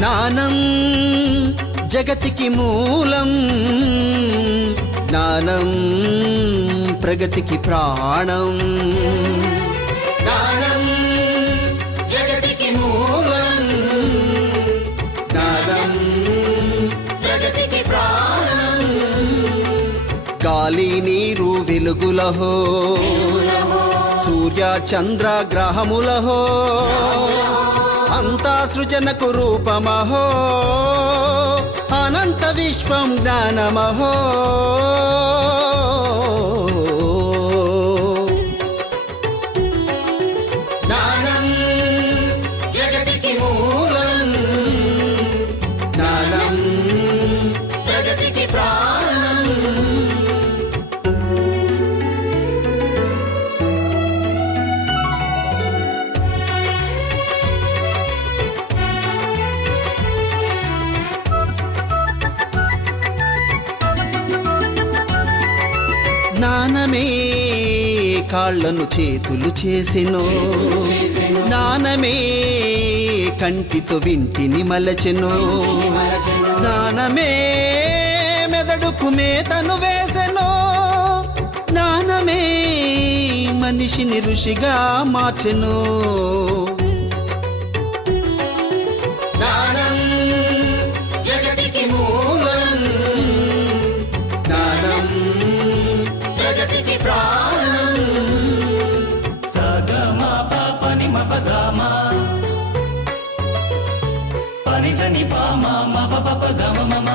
జ్ఞానం జగతికి మూలం. జ్ఞానం ప్రగతికి ప్రాణం. జ్ఞానం జగతికి మూలం. జ్ఞానం ప్రగతికి ప్రాణం. గాలి నీరు వెలుగులహో. సూర్య చంద్ర గ్రహములహో. అంతా సృజనకు రూపమహో. అనంత విశ్వం జ్ఞానమహో. జ్ఞానమే కాళ్ళను చేతులు చేసెను. జ్ఞానమే కంటితో వింటిని మలచెను. జ్ఞానమే మెదడుకు మేతను వేసెను. జ్ఞానమే మనిషిని ఋషిగా మార్చెను. పని మప గమ పని సని పామ మప పప గమ మమ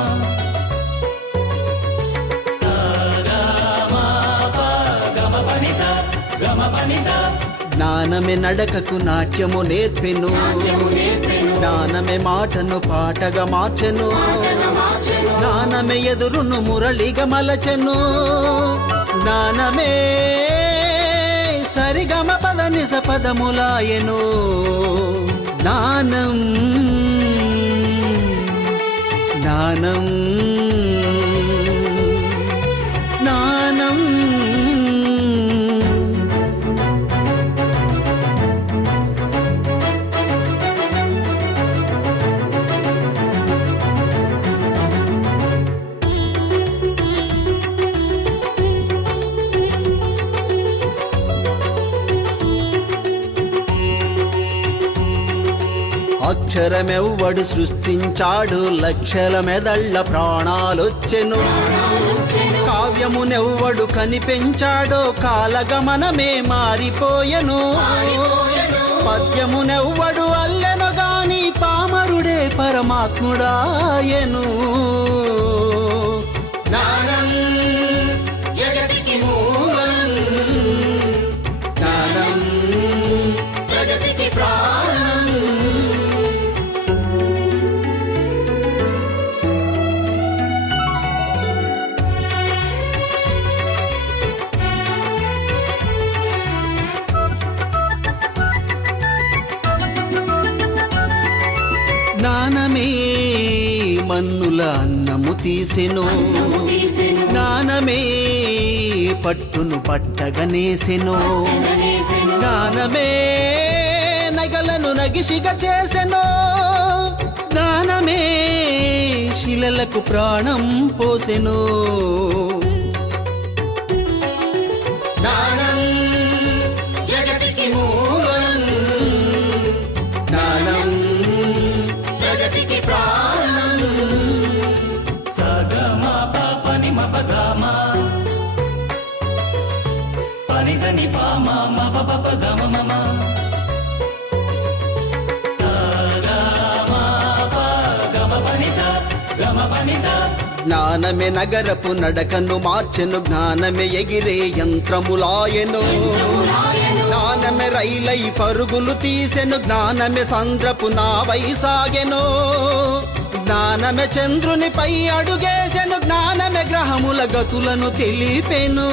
జ్ఞానమే నడకకు నాట్యము నేర్పెను. జ్ఞానమే మాటను పాటగా మార్చెను. జ్ఞానమే ఎదురును మురళిగా మలచెను. జ్ఞానమే సరిగమ పద నిజ పదములాయను. నానం నానం. అక్షరమెవ్వడు సృష్టించాడు లక్షల మెదళ్ళ ప్రాణాలొచ్చెను. కావ్యమునెవ్వడు కనిపెంచాడో కాలగమనమే మారిపోయెను. పద్యమునెవ్వడు అల్లెను గాని పామరుడే పరమాత్ముడాయను. జ్ఞానమే మన్నుల అన్నము తీసెను. జ్ఞానమే పట్టును పట్టగనేసెను జ్ఞానమే నగలను నగిసిగా చేసెను. జ్ఞానమే శిలలకు ప్రాణం పోసెను. జ్ఞానం పని పామ మప పప గమ మమ జ్ఞానమే నగరపు నడకను మార్చెను జ్ఞానమే ఎగిరే యంత్రములాయెను. జ్ఞానమే రైలై పరుగులు తీసెను జ్ఞానమే సంద్రపు నావై సాగెను. జ్ఞానమే చంద్రునిపై అడుగేసెను జ్ఞానమే గ్రహముల గతులను తెలిపెను.